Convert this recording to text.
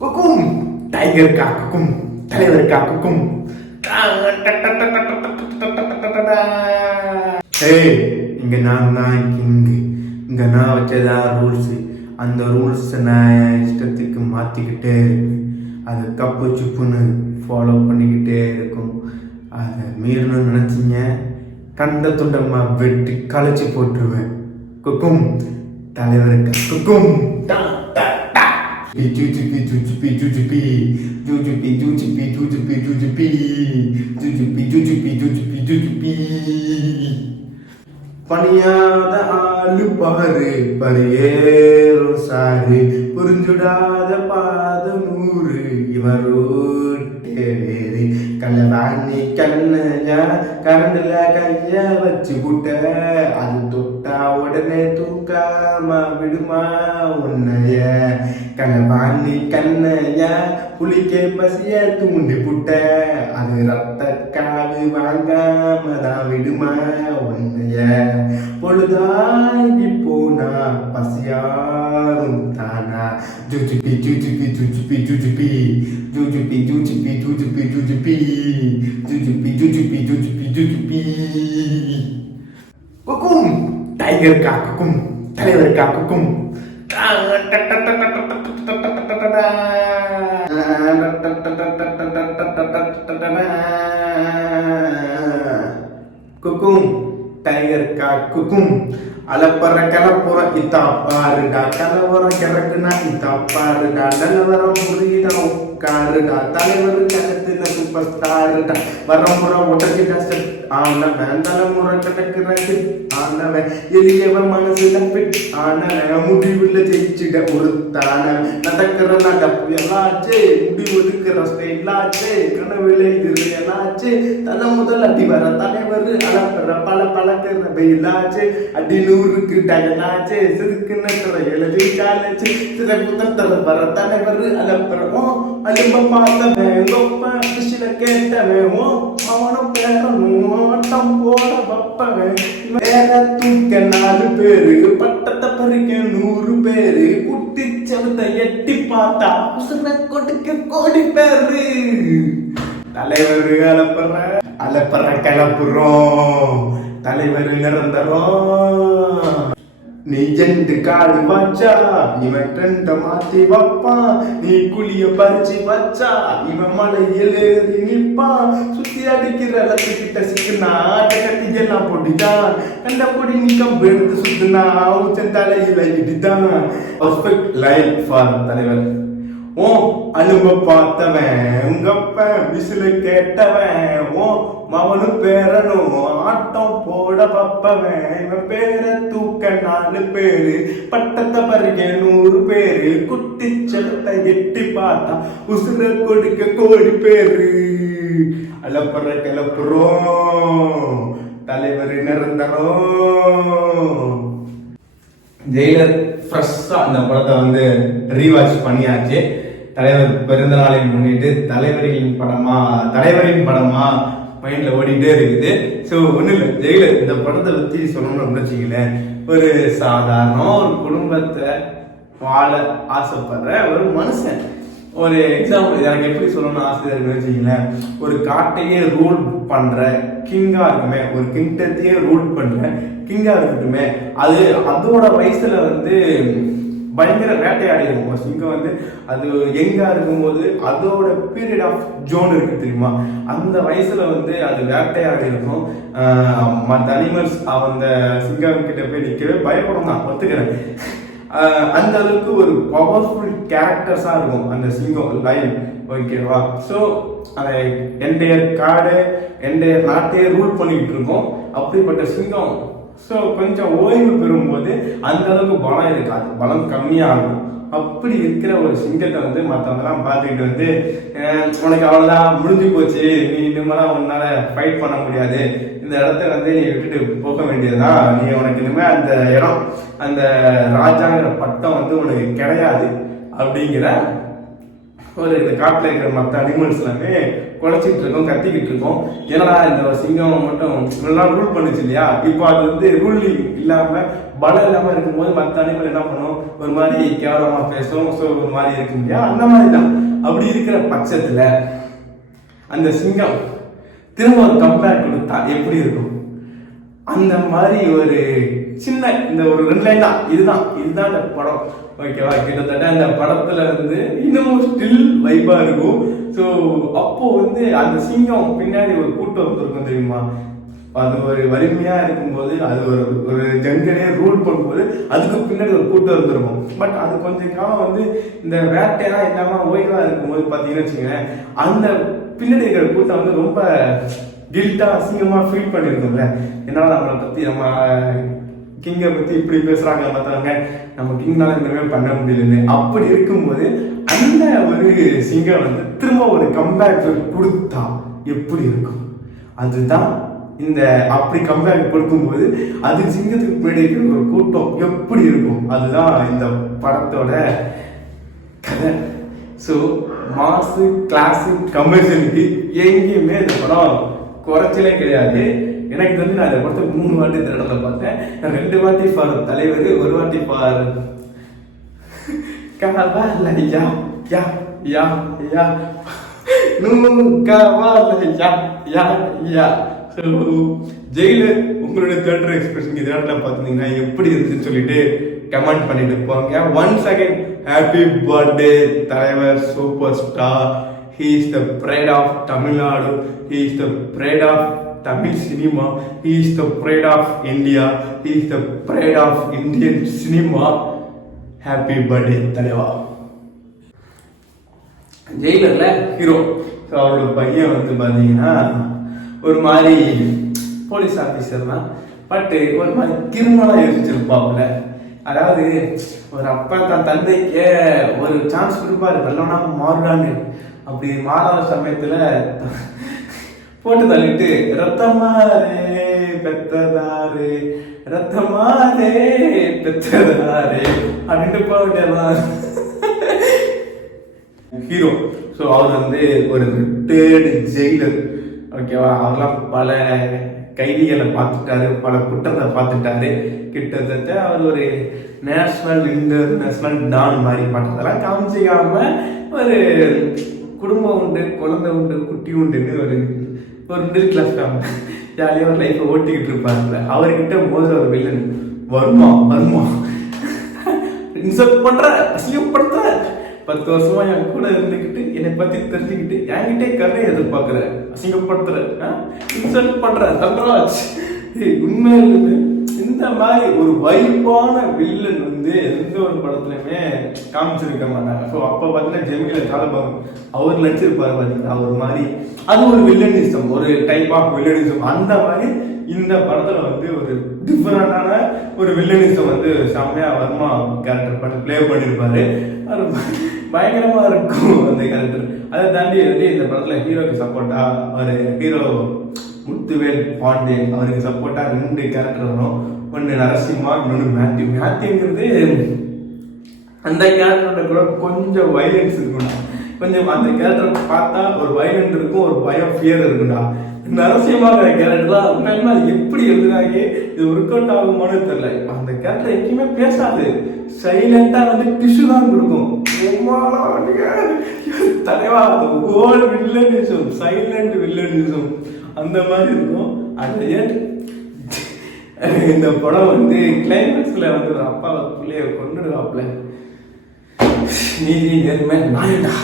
குக்கும் tiger காக்கும் தலைவர் காக்கும். ஏய், இங்க நான் தான் கிங்கு. இங்க நான் வச்சதான் ரூல்ஸ். அந்த ரூல்ஸை நான் இஷ்டத்துக்கு மாத்திக்கிட்டே இருப்பேன். அதை கப்பு சுப்புன்னு ஃபாலோ பண்ணிக்கிட்டே இருக்கும். அதை மீறணும்னு நினைச்சிங்க கண்ட துண்டமா வெட்டி களைச்சி போட்டுருவேன். குக்கும் தலைவருக்கு குக்கும். பணியாத ஆளு பாரு பரியேறும் சாரு புரிஞ்சுடாத பாத நூறு இவரோட்டேரி கல்லவாணி கண்ணையா கரண்டுல கைய வச்சு புட்ட அது தொட்டா உடனே தூக்காம விடுமா உன்னைய கல்லவாணி கண்ணையா புளிக்க பசிய தூண்டி புட்ட அது ரத்த காவு வாங்காம தான் விடுமா உன்னைய பொழுதாகி போனா பசியாரும் தானா ஜூஜுபி ஜூஜுபி ஜூஜுபி ஜூஜுபி ஜூஜுபி ஜூஜுபி ஜூஜுபி ஜூஜுபி ஜூஜுபி ஜூஜுபி ஜூஜுபி ஜூஜுபி. குக்கும் டைகர் காக்கும் தலைவர் காக்கும். குக்கும் டைகர் காக்கும். அலப்பற கலப்புற இத்தா பாருடா கலவர கிழக்குனா இத்தா பாருடா நல்லவரம் புரியுதா உட்காருடா தலைவர் கலத்துல சூப்பர் ஸ்டாருடா வரமுற உடச்சிட்டா செட் ஆனவன் தலைமுறை கிடக்குற ஆனவன் எளியவன் மனசுல பிட் ஆனவன் முடிவுல ஜெயிச்சுட ஒருத்தான நடக்கிற நடப்பு எல்லாச்சு முடிவு எடுக்கிற ஸ்டைலாச்சு கனவுல இது எல்லாச்சு தலை முதல் அடி வர தலைவர் அலப்பற பல பழக்கிற வெயிலாச்சு அடி நூறுக்கு டயலாச்சு சிறுக்கு நக்கிற எழுதி காலேச்சு சிறப்பு தர வர தலைவர் அலப்பறோம் அலும்ப பார்த்தவன் ரொம்ப கிருஷ்ண கேட்டவன் அவனும் பேரணும் ஆட்டம் போட வப்பவன் வேற தூக்க 4 பேரு பட்டத்தை பறிக்க 100 பேரு குட்டி செவத்தை எட்டி பார்த்தா உசுர கொடுக்க கோடி பேரு. தலைவர் அலப்பற கிளப்புறோம் தலைவர் நிரந்தரம். நீ ஜெண்டு காடு வச்சா இவன் ட்ரெண்ட மாத்தி வைப்பான். நீ குளிய பறிச்சு வச்சா இவன் மலையில் ஏறி நிற்பான். சுத்தி அடிக்கிற கிட்ட சிக்குனா கட்டி எல்லாம் போட்டிதான் கண்டபடி நீ கம்பு எடுத்து சுத்துனா உச்சன் தலையில இடிதான். பர்ஃபெக்ட் லைன் ஃபார் தலைவர். ஓ அனுபவ பார்த்தவன் உங்கப்ப விசில கேட்டவன் ஓ மவனும் பேரனும் ஆட்டம் போட வப்பவன் இவன் பேரை தூக்க 4 பேரு பட்டத்தை பறிக்க 100 பேரு குட்டி செலத்தை எட்டி பார்த்தா உசுர கொடுக்க கோடி பேரு. அலப்பற கிளப்புறோம் தலைவர் நிரந்தரம். ஜெயிலர் ஃப்ரெஷ்ஷா அந்த படத்தை வந்து ரீவாட்ச் பண்ணியாச்சு. தலைவர் பிறந்த நாளை முன்னிட்டு தலைவரின் படமா மைண்ட்ல ஓடிட்டே இருக்குது. ஸோ ஒன்றும் இல்லை, ஜெயிலர் இந்த படத்தை பற்றி சொல்லணும்னு வச்சுக்கலேன். ஒரு சாதாரண ஒரு குடும்பத்தை வாழ ஆசைப்படுற ஒரு மனுஷன். ஒரு எக்ஸாம்பிள் எனக்கு எப்படி சொல்லணும்னு ஆசை இருக்குன்னு வச்சுக்கலேன். ஒரு காட்டையே ரூல் பண்ற கிங்கா இருக்குமே, ஒரு கிங்டத்தையே ரூல் பண்ற கிங்கா இருக்கட்டுமே, அது அதோட வயசுல வந்து பயங்கர வேட்டையாடி இருக்கும். ஒரு சிங்கம் வந்து அது எங்கா இருக்கும்போது அதோட பீரியட் ஆஃப் ஜோன் இருக்கு தெரியுமா, அந்த வயசுல வந்து அது வேட்டையாடி இருக்கும். மற்ற அனிமல்ஸ் அந்த சிங்கம் கிட்ட போய் நிற்கவே பயப்படும் தான், ஒத்துக்கிறேன். அந்த அளவுக்கு ஒரு பவர்ஃபுல் கேரக்டர்ஸா இருக்கும் அந்த சிங்கம் லைன். ஓகேவா? ஸோ அதை என்டையர் காடு என்டையர் நாட்டையே ரூல் பண்ணிக்கிட்டு இருக்கோம் அப்படிப்பட்ட சிங்கம். ஸோ கொஞ்சம் ஓய்வு பெறும்போது அந்த அளவுக்கு பலம் இருக்காது, பலம் கம்மியாகும். அப்படி இருக்கிற ஒரு சிங்கத்தை வந்து மற்றவங்கலாம் பார்த்துக்கிட்டு வந்து உனக்கு அவ்வளோதான் முடிஞ்சு போச்சு, நீ இனிமேலாம் உன்னால ஃபைட் பண்ண முடியாது, இந்த இடத்த வந்து நீ விட்டுட்டு போக வேண்டியதுதான், நீ உனக்கு இனிமேல் அந்த இடம் அந்த ராஜாங்கிற பட்டம் வந்து உனக்கு கிடையாது அப்படிங்கிற ஒரு இந்த காட்டில் இருக்கிற மற்ற அனிமல்ஸ் எல்லாமே குலைச்சிட்டு இருக்கோம், கத்திக்கிட்டு இருக்கோம். ஏன்னா இந்த சிங்கம் மட்டும் நல்லா ரூல் பண்ணுச்சு இல்லையா, இப்போ அது வந்து ரூலிங் இல்லாமல் பலம் இல்லாமல் இருக்கும்போது மற்ற அனிமல் என்ன பண்ணும், ஒரு மாதிரி கேவலமாக பேசும். ஸோ ஒரு மாதிரி இருக்கும் இல்லையா, அந்த மாதிரி தான். அப்படி இருக்கிற பட்சத்தில் அந்த சிங்கம் திரும்ப ஒரு கம்பேக் கொடுத்தா எப்படி இருக்கும்? அந்த மாதிரி ஒரு சின்ன இந்த ஒரு 2 லைன் தான், இதுதான் இந்த படம். ஓகேவா? கிட்டத்தட்ட அந்த படத்துல இன்னமும் ஸ்டில் வைபா இருக்கும். ஸோ அப்போ அந்த சிங்கம் பின்னாடி ஒரு கூட்டம் வந்துருக்கும் தெரியுமா? அது ஒரு வலிமையா இருக்கும்போது, அது ஒரு ஜங்கலே ரூல் பண்ணும்போது அதுக்கு பின்னாடி ஒரு கூட்டம் இருந்திருக்கும். பட் அது கொஞ்சம் காலம் இந்த வேட்டையெல்லாம் இல்லாம ஓய்வா இருக்கும்போது பாத்தீங்கன்னு வச்சுக்கோங்களேன், அந்த பின்னாடி இருக்கிற கூட்டம் ரொம்ப கில்ட்டா அசிங்கமா ஃபீல் பண்ணிருக்கோம்ல. என்னால நம்மளை பத்தி நம்ம கிங்கை பத்தி இப்படி பேசுறாங்க பார்த்தவங்க, நம்ம கிங்னால இந்த பண்ண முடியலன்னு. அப்படி இருக்கும்போது அந்த ஒரு சிங்கம் திரும்ப ஒரு கம்பேக் கொடுத்தா எப்படி இருக்கும்? அதுதான் இந்த அப்படி கம்பேக் கொடுக்கும்போது அது சிங்கத்துக்கு பின்னாடி இருக்கிற ஒரு கூட்டம் எப்படி இருக்கும், அதுதான் இந்த படத்தோட கதை. ஸோ மாசு கிளாசிக் கமர்ஷியலுக்கு எங்கேயுமே இந்த படம் குறைச்சலே கிடையாது. எனக்கு நான் இதை படத்தை 3 வாட்டி திரையிடல பார்த்தேன். 2 வாட்டி ஃபார் தலைவர், 1 வாட்டி ஃபார் கவாலையா யா யா யா கவாலையா யா யா. ஜெயிலர் உங்களுடைய தியேட்டர் எக்ஸ்பிரஷன் இது இடத்துல பார்த்துருந்தீங்கன்னா எப்படி இருந்துச்சுன்னு சொல்லிட்டு கமெண்ட் பண்ணிட்டு போங்க. ஒன்ஸ் அகைன் ஹாப்பி பர்த்டே தலைவர் super star. He is the pride of Tamil Nadu. He is the pride of Tamil cinema. He is the pride of India. He is the pride of Indian cinema. Happy birthday தலைவா. ஜெயிலர்ல hero. So அவரோட பையன் பார்த்தீங்கன்னா ஒரு மாதிரி police officer தான். But ஒரு மாதிரி கிரிமினலாக யோசிச்சிருப்பாப்புல. அதாவது ஒரு அப்பா தன் தந்தைக்கே ஒரு சான்ஸ் கொடுப்பாரு, நல்லவனா மாறுடான்னு. அப்படி மாறாத சமயத்துல போட்டு தள்ளிட்டு ரத்தமாரே பெத்ததாரு ரத்தமாரே பெத்ததாரு அப்படின்ட்டு போக வேண்டியதான் ஹீரோ. ஸோ அவர் ஒரு ரிட்டையர்டு ஜெயிலர். ஓகேவா? அவர்லாம் பல கைதிகளை பார்த்துட்டாரு, பல குற்றத்தை பார்த்துட்டாரு. கிட்டத்தட்ட அவர் ஒரு நேஷனல் இன்டர்நேஷனல் டான் மாதிரி பட்டதெல்லாம் காமிச்சிக்காம ஒரு குடும்பம் உண்டு, குழந்தை உண்டு, குட்டி உண்டுன்னு ஒரு மிடில் கிளாஸ் ஃபேமிலி ஜாலியாக ஒரு லைஃப்பை ஓட்டிக்கிட்டு இருப்பாருல. அவர்கிட்ட மோதுற ஒரு வில்லன் வருமா இன்சல்ட் பண்ற, அசிங்கப்படுத்துற, 10 வருஷமா என் கூட இருந்துக்கிட்டு என்னை பத்தி தெரிஞ்சுக்கிட்டு என்கிட்டே கதையை எதிர்பார்க்குற, அசிங்கப்படுத்துற, இன்சல்ட் பண்ற தன்ராஜ். உண்மையிலுமே இந்த மாதிரி ஒரு வைப்பான வில்லன் எந்த ஒரு படத்துலையுமே காமிச்சிருக்க மாட்டாங்க. ஸோ அப்போ பார்த்தீங்கன்னா ஜெமினில காலபாகம் அவர் நடிச்சிருப்பாரு பார்த்தீங்கன்னா, அவர் மாதிரி அது ஒரு வில்லனிசம், ஒரு டைப் ஆஃப் வில்லனிசம். அந்த மாதிரி இந்த படத்துல ஒரு டிஃபரெண்டான ஒரு வில்லனிசம் செம்மையா வர்மா கேரக்டர் பண்ணி பிளே பண்ணியிருப்பாரு. பயங்கரமா இருக்கும் அந்த கேரக்டர். அதை தாண்டி இந்த படத்துல ஹீரோக்கு சப்போர்ட்டா ஒரு ஹீரோ முத்துவேல் பாண்டியன், அவருக்கு சப்போர்ட்டா 2 கேரக்டர் வரும். ஒன்று நரசிம்மா, இன்னொன்று மேத்யூ. மேத்யூங்கிறது அந்த கேரக்டரோட கூட கொஞ்சம் வைலன்ஸ் இருக்கும்டா. கொஞ்சம் அந்த கேரக்டர் பார்த்தா ஒரு வைலண்ட் இருக்கும், ஒரு பயம் ஃபியர் இருக்கும்டா. நரசிம்மாங்கிற கேரக்டர்லாம் உண்மையிலுமே அது எப்படி எழுதுனாங்க, இது ஒர்க் அவுட் ஆகுமானு தெரியல. அந்த கேரக்டர் எங்கேயுமே பேசாது, சைலண்டா டிஷ்யூ தான் கொடுக்கும். தலைவா ஓல் வில்லனிசம், சைலண்ட் வில்லனிசம் அந்த மாதிரி இருக்கும். அது இந்த படம் கிளைமேக்ஸ்ல ஒரு அப்பா பிள்ளைய கொண்டுடுவாப்ல. நீதி நேர்மை நாயண்டா